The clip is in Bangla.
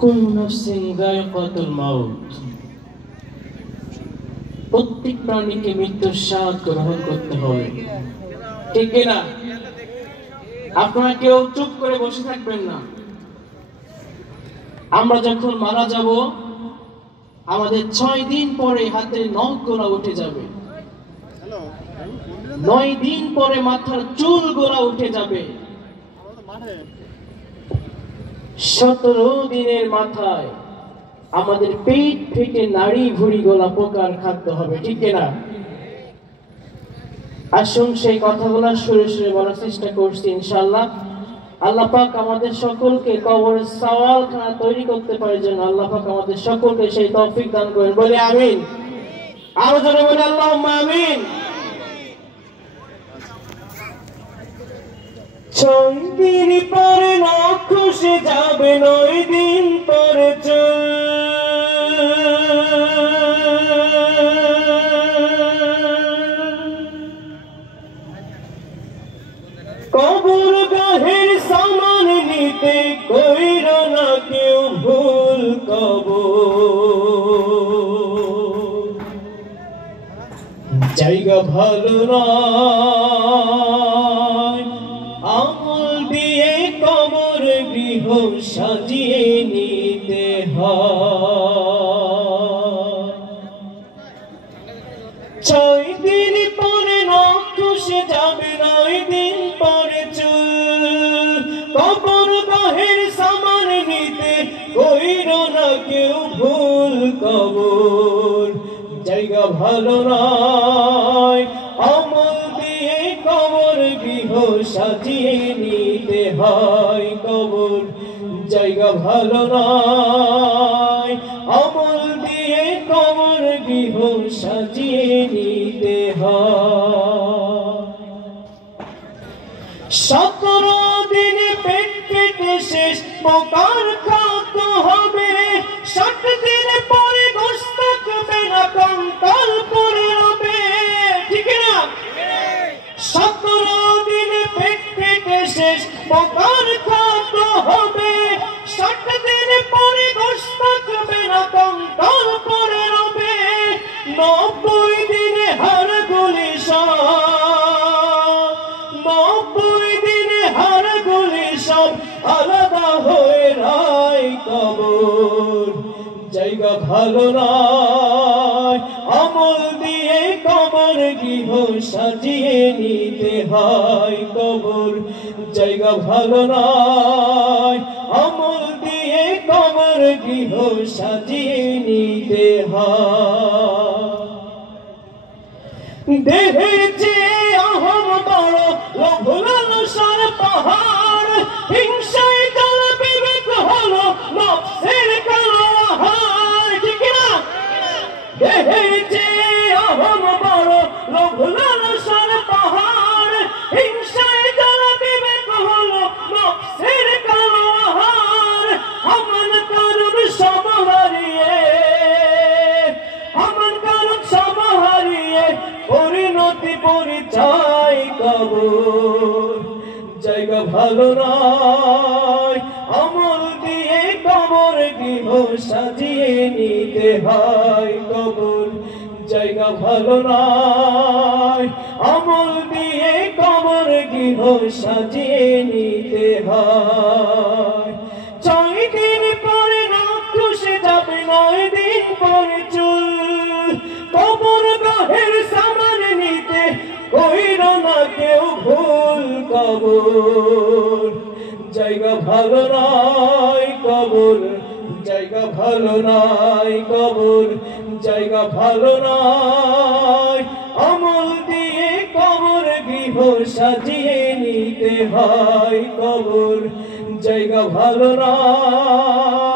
কুল্লু নাফসিন যায়কাতুল মাউত, প্রত্যেক প্রাণীকে মৃত্যুর স্বাদ গ্রহণ করতে হবে, ঠিক কিনা? আপনারা কেউ চুপ করে বসে থাকবেন না। আমরা যখন মারা যাব আমাদের 6 দিন পরে হাতের নখগুলো উঠে যাবে, 9 দিন পরে মাথার চুলগুলো উঠে যাবে, 17 দিনের মাথায় আমাদের পেট ফেটে নাড়ি ভুঁড়ি গোলা পোকার খাদ্য হবে, ঠিক কিনা? আসুন সেই কথাগুলো সুরে সুরে বলার চেষ্টা করছি ইনশাআল্লাহ। আল্লাহ পাক আমাদের সকলকে কবরের সওয়ালখানা তৈরি করতে পারে যেন আল্লাহ পাক আমাদের সকলকে সেই তৌফিক দান করেন, বলি আমিন। আরো জোরে বলি আল্লাহুম্মা আমিন। 6 দিন পরে নখ খসে যাবে, 9 দিন পরে চুল, কবর গাহের সামান নিতে কইর না কেউ ভুল, কবর জায়গা ভালো নয়, আমল দিয়ে কবর গৃহ সাজিয়ে নিতে হয়। 6 দিন পরে নখ খসে যাবে, 9 দিন পরে চুল, কবর গাহের সামান নিতে কইর না কেউ ভুল, কবর জায়গা ভালো নয়, আমল দিয়ে কবর গৃহ সাজিয়ে নিতে হয়, কবর জায়গা ভালো নয়, আমল দিয়ে কবর গৃহ সাজিয়ে নিতে হয়। 17 দিন পেট পেটে শেষ পোকার খাদ্য হবে, 60 দিন পরে গোশত থাকবে না, কঙ্কাল পড়ে রবে, ঠিক না? 17 দিন পেট পেটে শেষ পোকার খাদ্য হবে, 60 দিন পরে গোশত থাকবে না, কঙ্কাল পড়ে রবে, 90 দিনে হাড়গুলি সব, 90 দিনে হাড়গুলি সব আলাদা হয়ে রায়, কবর জায়গা ভালো নয়, আমল দিয়ে কবর গৃহ সাজিয়ে নিতে হয়, কবর জায়গা ভালো নয়, আমল দিয়ে কবর গৃহ সাজিয়ে নিতে হয়। দেহের চেয়ে অহম বড়, লোভ লালসার পাহাড়, হিংসায় কাল বিবেক হলো নফসের কালো আহার, ঠিক না? দেহের চেয়ে অহম বড়, লোভ লালসার পাহাড়, হিংসায় কাল বিবেক হলো নফসের কালো আহার, আমন কারণ সব হারিয়ে, আমন কারণ সব হারিয়ে পরিণতি পরিচয়, কবর জায়গা ভালো নয়, আমল দিয়ে কবর গৃহ সাজিয়ে নিতে হয়, কবর জায়গা ভালো নয়, আমল দিয়ে কবর গৃহ সাজিয়ে নিতে হয়। 6 দিন পরে নখ খসে যাবে, 9 দিন পরে চুল, কবর গাহের সামান নিতে কইর না কেউ ভুল, কবর জায়গা ভালো নয়, কবর জায়গা ভালো নয়, কবর জায়গা ভালো নয়, আমল দিয়ে কবর গৃহ সাজিয়ে নিতে হয়, কবর জায়গা ভালো নয়।